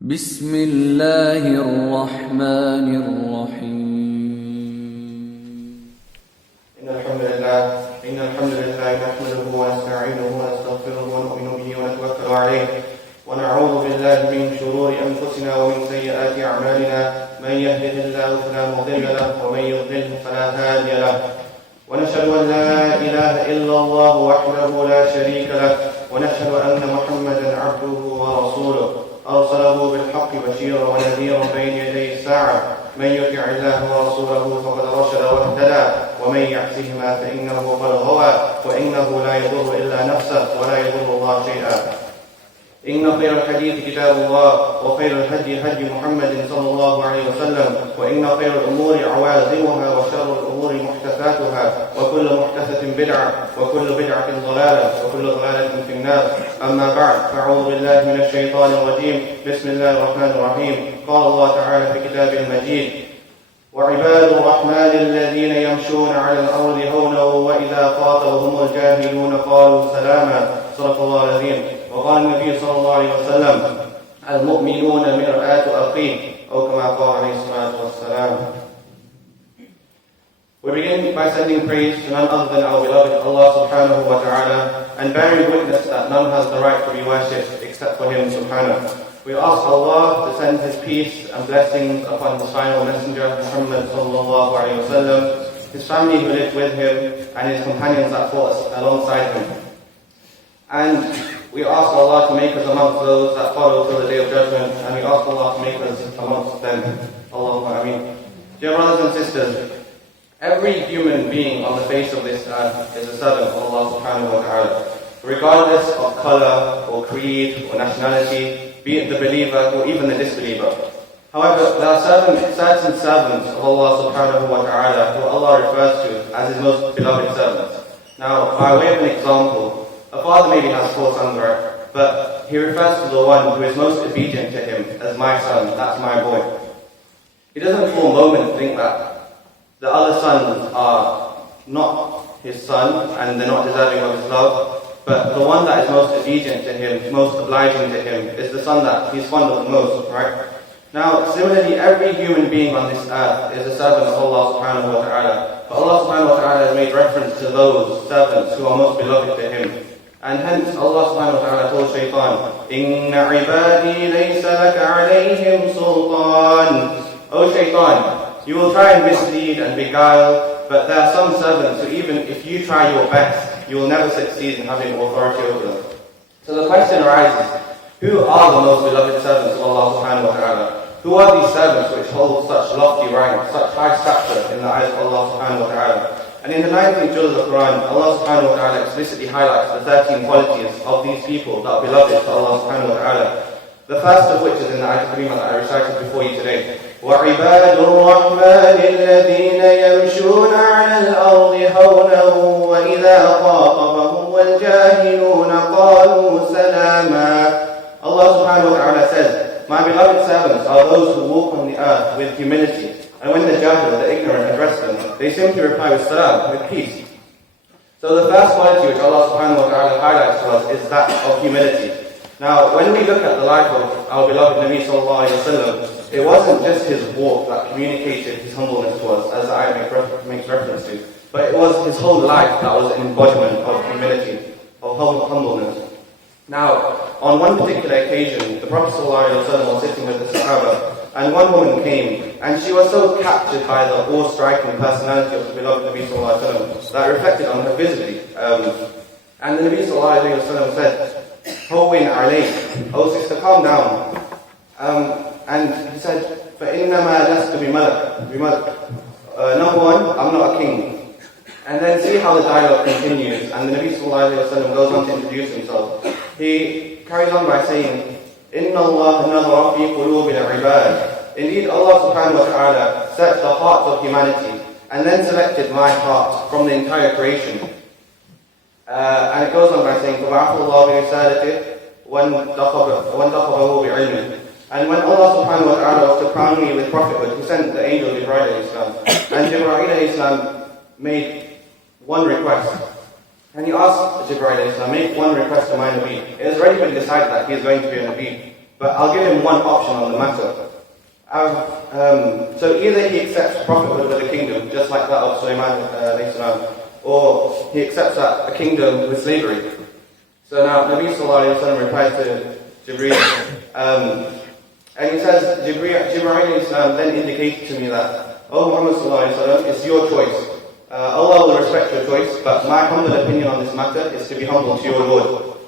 بسم الله الرحمن الرحيم إن الحمد لله نحمده ونستعينه ونستغفره ونؤمن به ونتوكل عليه ونعوذ بالله من شرور أنفسنا ومن سيئات أعمالنا من يهده الله فلا مضل له ومن يضلل فلا هادي له ونشهد أن لا إله إلا الله وحده لا شريك له ونشهد أن محمدا عبده ورسوله أرسله بالحق بشيرا ونذيرا بين يدي الساعة من يطع الله ورسوله فقد رشد واهتدى ومن يعصهما فإنه قد غوى وإنه لا يضر إلا نفسه ولا يضر الله شيئا إن خير الحديث كتاب الله وخير الهدي هدي محمد صلى الله عليه وسلم وإن خير الأمور عوازمها وشر الأمور محدثاتها وكل محدثة بدعة وكل بدعة ضلالة وكل ضلالة في النار أما بعد فأعوذ بالله من الشيطان الرجيم بسم الله الرحمن الرحيم قال الله تعالى في كتابه المجيد وعباد الرحمن الذين يمشون على الأرض هونا وإذا خاطبهم الجاهلون قالوا سلاما صدق الله العظيم وقال النبي صلى الله عليه وسلم المؤمنون مرآة أخيه أو كما قال عليه الصلاة والسلام. We begin by sending praise to none other than our beloved Allah subhanahu wa ta'ala and bearing witness that none has the right to be worshipped except for Him subhanahu. We ask Allah to send His peace and blessings upon His final messenger Muhammad sallallahu alayhi wa sallam, His family who lived with Him and His companions that fought alongside Him. And we ask Allah to make us amongst those that follow till the day of judgment, and we ask Allah to make us amongst them. Allahumma ameen. Dear brothers and sisters, every human being on the face of this earth is a servant of Allah subhanahu wa ta'ala, regardless of color or creed or nationality, be it the believer or even the disbeliever. However, there are certain servants of Allah subhanahu wa ta'ala who Allah refers to as His most beloved servants. Now, by way of an example, a father maybe has 4 sons, right? But he refers to the one who is most obedient to him as my son, that's my boy. He doesn't for a moment think that the other sons are not his son and they're not deserving of his love, but the one that is most obedient to him, most obliging to him, is the son that he's fond of the most, right? Now, similarly, every human being on this earth is a servant of Allah subhanahu wa ta'ala. But Allah subhanahu wa ta'ala has made reference to those servants who are most beloved to him. And hence Allah subhanahu wa ta'ala told Shaitan, إِنَّ عِبَادِي لَيْسَ لَكَ عَلَيْهِمْ سُلْطَانٌ. O Shaitan, you will try and mislead and beguile, but there are some servants who even if you try your best, you will never succeed in having authority over them. So the question arises, who are the most beloved servants of Allah subhanahu wa ta'ala? Who are these servants which hold such lofty rank, such high stature in the eyes of Allah subhanahu wa ta'ala? And in the 19th juz of the Quran, Allah subhanahu wa ta'ala explicitly highlights the 13 qualities of these people that are beloved to Allah subhanahu wa ta'ala. The first of which is in the ayat al-Karimah that I recited before you today. وَعِبَادُ الرَّحْمَنِ الَّذِينَ يَمْشُونَ عَلَى الْأَرْضِ هَوْنًا وَإِذَا خَاطَبَهُمُ الْجَاهِلُونَ قَالُوا سَلَامًا. Allah subhanahu wa ta'ala says, my beloved servants are those who walk on the earth with humility. And when the jahil, the ignorant, address them, they simply reply with salam, with peace. So the first quality which Allah subhanahu wa ta'ala highlights to us is that of humility. Now, when we look at the life of our beloved Nabi sallallahu alayhi wa sallam, it wasn't just his walk that communicated his humbleness to us, as the ayat makes reference to, but it was his whole life that was an embodiment of humility, of humbleness. Now, on one particular occasion, the Prophet ﷺ was sitting with the Sahaba, and one woman came, and she was so captured by the awe-striking personality of the beloved Nabi ﷺ that reflected on her visibly. And the Nabi ﷺ said, Hawwin alayk, oh sister, calm down. And he said, فَإِنَّمَا لَسْتُ بِمَلَكٍ. Number one, I'm not a king. And then see how the dialogue continues, and the Nabi ﷺ goes on to introduce himself. He carries on by saying, إِنَّ اللَّهَ نَظَرَ فِي قُلُوبِ الْعِبَادِ. Indeed, Allah subhanahu wa ta'ala searched the hearts of humanity, and then selected my heart from the entire creation. And it goes on by saying, فَبَعَثَ اللَّهُ بِرِسَالَتِهِ وَانْتَخَبَهُ بِعِلْمِهِ. And when Allah subhanahu wa ta'ala was to crown me with prophethood, He sent the angel Jibreel alayhi salam. And Jibreel alayhi salam made one request. And he asked Jibreel alayhi salam, make one request to my Nabi. It has already been decided that he is going to be a Nabi. But I'll give him one option on the matter. So either he accepts prophethood with a kingdom, just like that of Sulaiman, or he accepts a kingdom with slavery. So now Nabi Sallallahu Alaihi Wasallam replied to Jibreel, and he says, Jibreel then indicated to me that, "Oh Muhammad Sallallahu Alaihi Wasallam, it's your choice. Allah will respect your choice, but my humble opinion on this matter is to be humble to your Lord."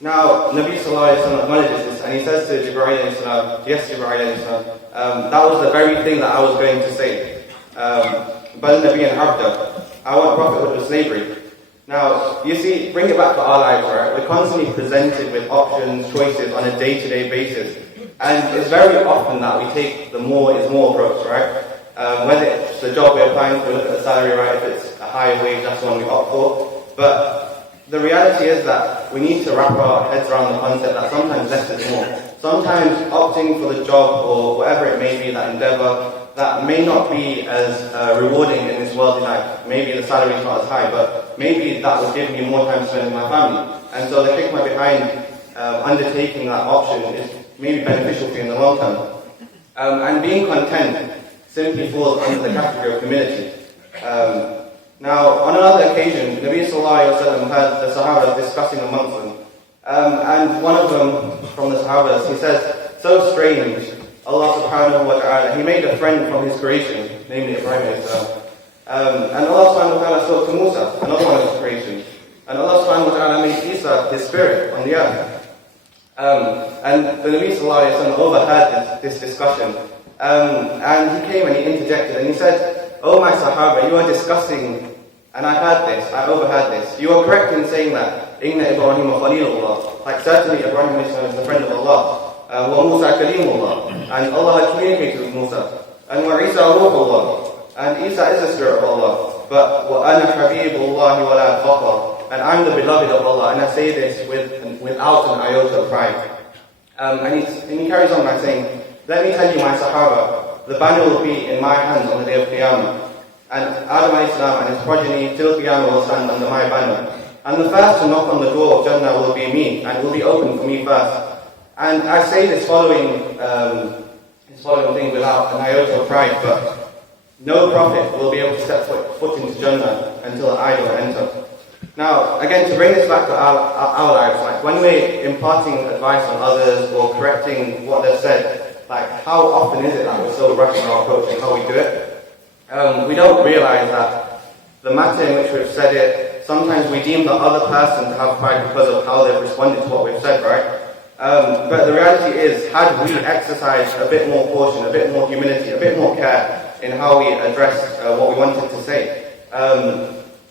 Now, Nabi Sallallahu Alaihi Wasallam acknowledges this, and he says to Jibreel Alayhi Salam, "Yes, Jibreel Alayhi Salam, that was the very thing that I was going to say. Bal Nabi and Abda, I want prophethood with slavery." Now, you see, bring it back to our lives, right? We're constantly presented with options, choices on a day-to-day basis. And it's very often that we take the more is more approach, right? Whether it's the job we're applying for, we look at the salary, right? If it's a higher wage, that's the one we opt for. But the reality is that we need to wrap our heads around the concept that sometimes less is more. Sometimes opting for the job or whatever it may be, that endeavor, that may not be as rewarding in this worldly life. Maybe the salary is not as high, but maybe that will give me more time to spend with my family. And so the hikmah behind undertaking that option is maybe beneficial for you in the long term. And being content simply falls under the category of humility. Now, on another occasion, Nabi Sallallahu Alaihi Wasallam had the Sahaba discussing amongst them. And one of them from the Sahabas, he says, "So strange, Allah subhanahu wa ta'ala, He made a friend from His creation, namely Ibrahim alayhi salam. And Allah subhanahu wa ta'ala spoke to Musa, another one of His creation. And Allah subhanahu wa ta'ala made Isa His spirit on the earth." And the Nabi Sallallahu Alaihi Wasallam overheard this discussion. And he came and he interjected and he said, "Oh my Sahaba, you are discussing, and I heard this, I overheard this. You are correct in saying that, Inna Ibrahim Khalilullah, like certainly Ibrahim is the friend of Allah. Wa Musa Kalimullah, and Allah had communicated with Musa. And wa Isa Ruhullah, and Isa is the spirit of Allah. But wa ana Habibullah wa la faqr, and I'm the beloved of Allah, and I say this without an iota of pride." And he carries on by saying, "Let me tell you, my Sahaba, the banner will be in my hands on the day of Qiyamah. And Adam alayhi salam and his progeny till Qiyamah will stand under my banner. And the first to knock on the door of Jannah will be me, and will be open for me first. And I say this following thing without an iota of pride, but no prophet will be able to step foot into Jannah until I don't enter." Now, again, to bring this back to our lives, like when we're imparting advice on others or correcting what they've said, like how often is it that we're so rushed in our approach and how we do it? We don't realize that the matter in which we've said it, sometimes we deem the other person to have pride because of how they've responded to what we've said, right? But the reality is, had we exercised a bit more caution, a bit more humility, a bit more care in how we address what we wanted to say,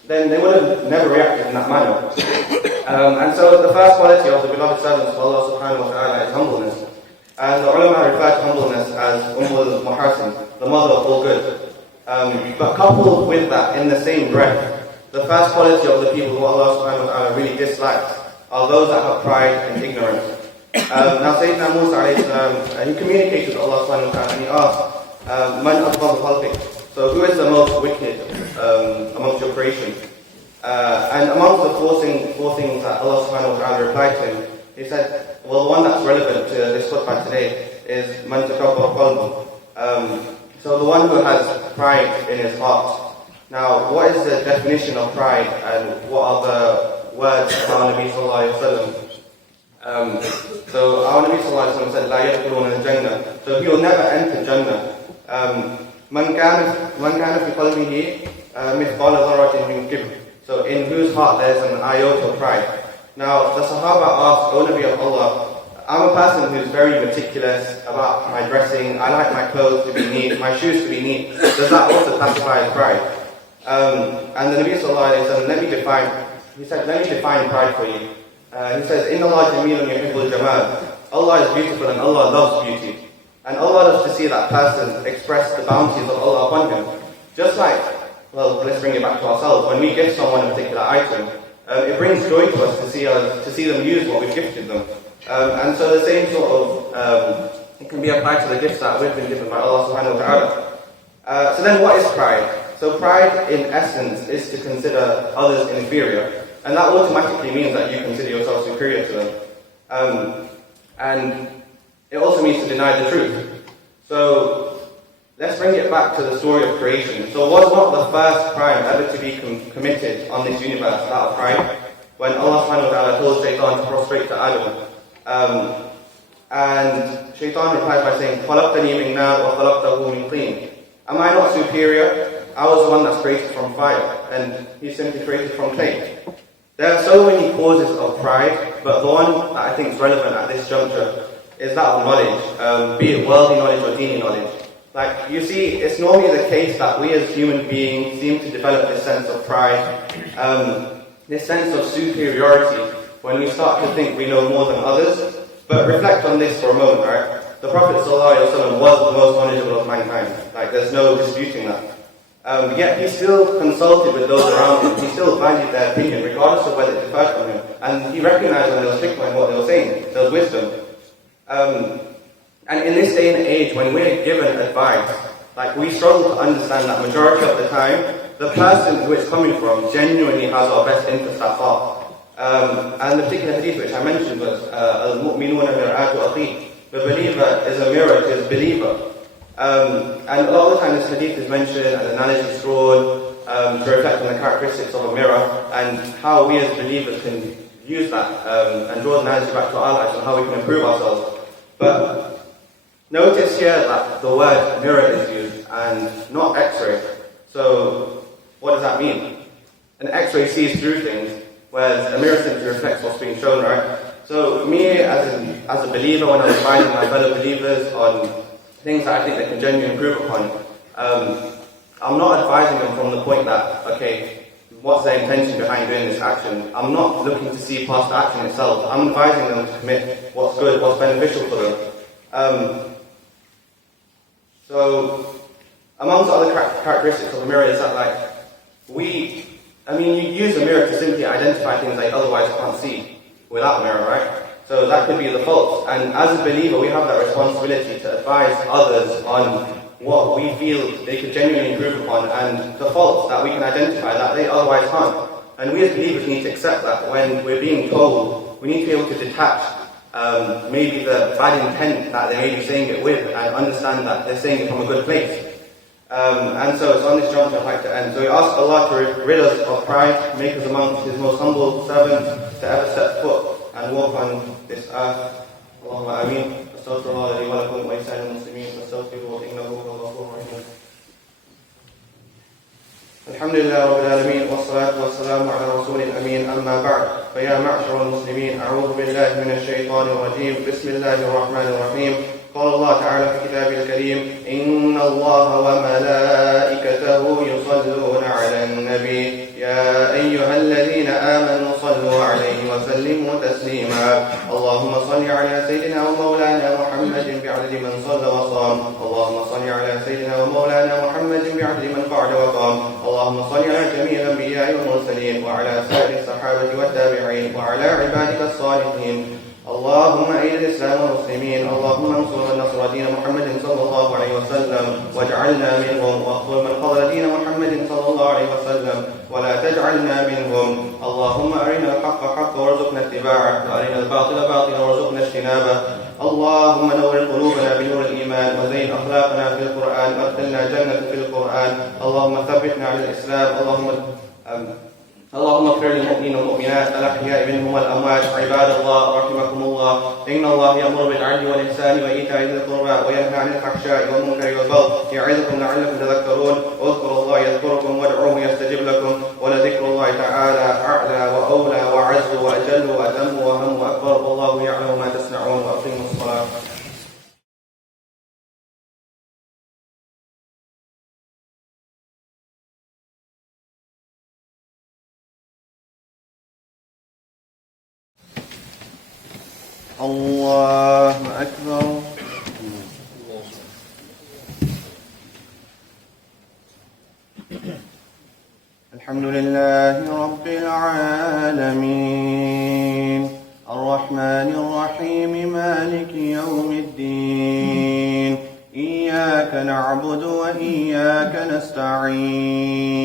then they would have never reacted in that manner. And so the first quality of the beloved servants of Allah subhanahu wa ta'ala is humbleness. And the ulama refer to humbleness as Ummul Muhasin, the mother of all good. But coupled with that, in the same breath, the first quality of the people who Allah subhanahu wa ta'ala really dislikes are those that have pride and ignorance. Now Sayyidina Musa alayhi salam, he communicated with Allah subhanahu wa ta'ala and he asked, "Man afdal khalqik?" So who is the most wicked amongst your creation? And amongst the four things that Allah subhanahu wa ta'ala replied to him, he said, well, the one that's relevant to this khutbah today is man takabbar qalbu. So the one who has pride in his heart. Now, what is the definition of pride and what are the words of our Nabi Sallallahu Alaihi Wasallam? So our Nabi Sallallahu Alaihi Wasallam said, "La yadkhuluna al-Jannah." So he will never enter Jannah. Man kana fi qalbihi mithqala dharratin min kibr. So in whose heart there is an iota of pride. Now the Sahaba asked, "O Nabi of Allah, I'm a person who's very meticulous about my dressing. I like my clothes to be neat, my shoes to be neat. Does that also classify as pride?" And the Nabi Sallallahu Alaihi Wasallam, let me define pride for you. He says, "Inna Allah jamilun yuhibbul jamal." Allah is beautiful and Allah loves beauty. And Allah loves to see that person express the bounties of Allah upon him. Just like, well, let's bring it back to ourselves. When we give someone a particular item, it brings joy to us to see them use what we've gifted them. And so the same sort of, it can be applied to the gifts that we've been given by Allah subhanahu wa ta'ala. So then what is pride? So pride in essence is to consider others inferior. And that automatically means that you consider yourself superior to them. And it also means to deny the truth. So let's bring it back to the story of creation. So was not the first crime ever to be committed on this universe that of pride? When Allah subhanahu wa ta'ala told Shaitan to prostrate to Adam. And Shaitan replied by saying, خَلَقْتَنِي مِنْ نَارٍ وَخَلَقْتَهُ مِنْ طِينٍ. Am I not superior? I was the one that's created from fire, and he's simply created from clay. There are so many causes of pride, but the one that I think is relevant at this juncture is that of knowledge, be it worldly knowledge or dini knowledge. Like, you see, it's normally the case that we as human beings seem to develop this sense of pride, this sense of superiority, when we start to think we know more than others. But reflect on this for a moment, right? The Prophet ﷺ was the most knowledgeable of mankind. Like, there's no disputing that. Yet he still consulted with those around him. He still valued their opinion, regardless of whether it differed from him. And he recognized when there was hikmah in what they were saying. There was wisdom. And in this day and age, when we're given advice, like, we struggle to understand that majority of the time, the person who it's coming from genuinely has our best interest at heart. And the particular hadith which I mentioned was Al-Mu'minuna mir'atu akhi. The believer is a mirror to his believer. And a lot of the time this hadith is mentioned and analogies drawn to reflect on the characteristics of a mirror and how we as believers can use that and draw the analogy back to our lives and how we can improve ourselves. But notice here that the word mirror is used and not X-ray. So what does that mean? An X-ray sees through things, whereas a mirror simply reflects what's being shown, right? So me, as a believer, when I'm advising my fellow believers on things that I think they can genuinely improve upon, I'm not advising them from the point that, okay, what's their intention behind doing this action? I'm not looking to see past the action itself. I'm advising them to commit what's good, what's beneficial for them. So, amongst other characteristics of a mirror is that, like, you use a mirror to simply identify things that you otherwise can't see without a mirror, right? So that could be the faults. And as a believer, we have that responsibility to advise others on what we feel they could genuinely improve upon and the faults that we can identify that they otherwise can't. And we as believers need to accept that when we're being told, we need to be able to detach maybe the bad intent that they may be saying it with and understand that they're saying it from a good place. And so it's on this juncture I'd like to end. So we ask Allah to rid us of pride, make us amongst His most humble servants to ever set foot and walk on this earth. Allahumma ameen. Astaghfirullah li wa lakum wa lisa'il muslimin fastaghfiruhu innahu huwal ghafurur rahim. Alhamdulillah rabbil alamin wassalatu wassalamu ala rasulil amin amma ba'd. فيا معشر المسلمين أعوذ بالله من الشيطان الرجيم بسم الله الرحمن الرحيم. قال الله تعالى في كتابه الكريم إن الله وملائكته يصلون على النبي يا أيها الذين آمنوا صلوا عليه وسلموا تسليما اللهم صل على سيدنا ومولانا محمد بعدد من صلى وصام اللهم صل على سيدنا ومولانا محمد بعدد من قعد وقام اللهم صل على جميع الأنبياء والمرسلين وعلى سائر الصحابة والتابعين وعلى عبادك الصالحين اللهم أعز الإسلام والمسلمين اللهم انصر من نصر دين محمد صلى الله عليه وسلم واجعلنا منهم واخذل من خذل دين محمد صلى الله عليه وسلم ولا تجعلنا منهم اللهم أرنا الحق حقا وارزقنا اتباعه وأرنا الباطل باطلا وارزقنا اجتنابه اللهم نور قلوبنا بنور الإيمان وزين أخلاقنا في القرآن وادخلنا جنة في القرآن اللهم ثبتنا على الإسلام اللهم اغفر للمؤمنين والمؤمنات الأحياء منهم والأموات عباد الله رحمكم الله إن الله يأمر بالعدل والإحسان وإيتاء ذي القربى وينهى عن الفحشاء والمنكر والبغي يعظكم لعلكم تذكرون اذكروا الله يذكركم وادعوه يستجب لكم ولذكر الله تعالى أعلى وأولى وأعز وأجل وأتم وأهم وأكبر والله يعلم ما تصنعون وأقيموا الصلاة. الله أكبر. الحمد لله رب العالمين الرحمن الرحيم مالك يوم الدين إياك نعبد وإياك نستعين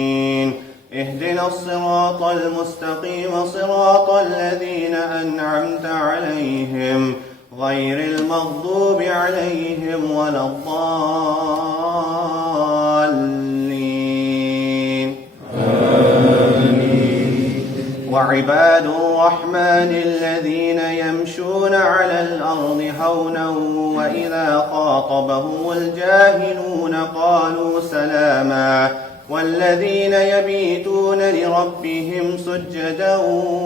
اهدنا الصراط المستقيم صراط الذين أنعمت عليهم غير المغضوب عليهم ولا الضالين آمين. وعباد الرحمن الذين يمشون على الأرض هونا وإذا خاطبهم الجاهلون قالوا سلاما والذين يبيتون لربهم سجدا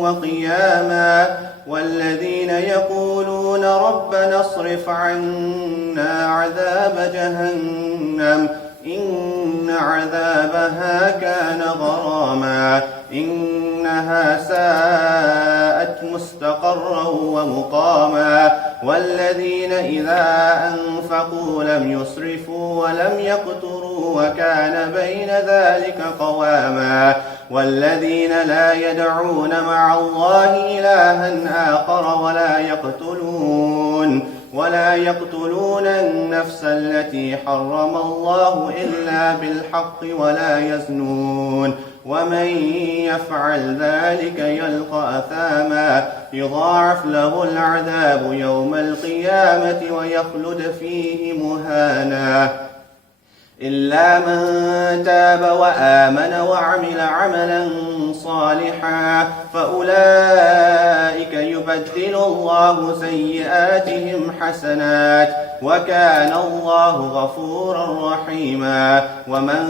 وقياما والذين يقولون ربنا اصرف عنا عذاب جهنم إن عذابها كان غراما إنها ساءت مستقرا ومقاما والذين إذا أنفقوا لم يسرفوا ولم يقتروا وكان بين ذلك قواما والذين لا يدعون مع الله إلها آخر ولا يقتلون النفس التي حرم الله إلا بالحق ولا يزنون ومن يفعل ذلك يلقى أثاما يضاعف له العذاب يوم القيامة ويخلد فيه مهانا إلا من تاب وآمن وعمل عملا صالحا فأولئك يبدل الله سيئاتهم حسنات وكان الله غفورا رحيما ومن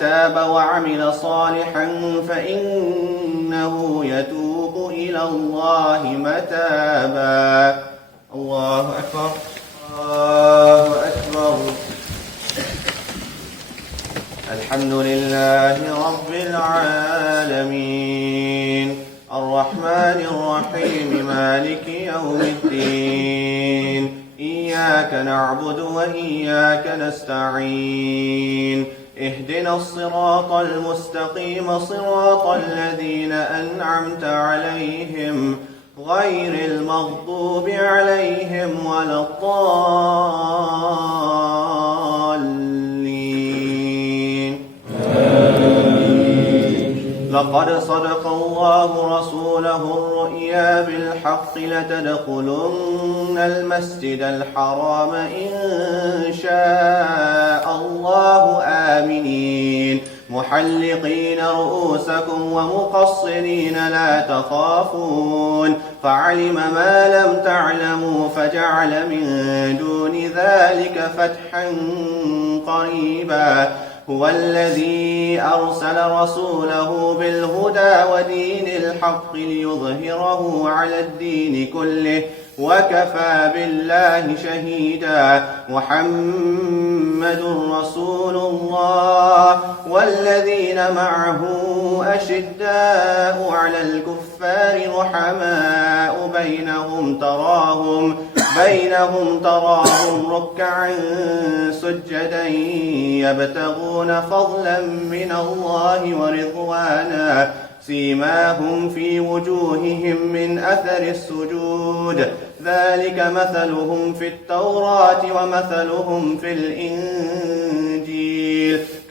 تاب وعمل صالحا فإنه يتوب إلى الله متابا. الله أكبر الله أكبر. الحمد لله رب العالمين الرحمن الرحيم مالك يوم الدين إياك نعبد وإياك نستعين اهدنا الصراط المستقيم صراط الذين أنعمت عليهم غير المغضوب عليهم ولا الضالين. لقد صدق الله رسوله الرؤيا بالحق لتدخلن المسجد الحرام إن شاء الله آمنين محلقين رؤوسكم ومقصرين لا تخافون فعلم ما لم تعلموا فجعل من دون ذلك فتحا قريبا هو الذي أرسل رسوله بالهدى ودين الحق ليظهره على الدين كله وكفى بالله شهيدا محمد رسول الله والذين معه أشداء على الكفار رحماء بينهم تراهم ركعا سجدا يبتغون فضلا من الله ورضوانا سيماهم في وجوههم من أثر السجود ذلك مثلهم في التوراة ومثلهم في الإنجيل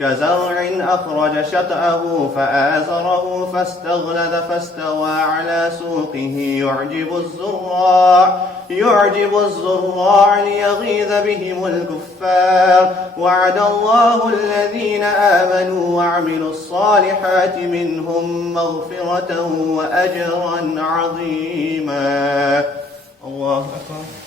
كزرع أخرج شطأه فآزره فاستغلظ فاستوى على سوقه يعجب الزراع ليغيظ بهم الكفار وعد الله الذين آمنوا وعملوا الصالحات منهم مغفرة وأجرا عظيما. الله أكبر.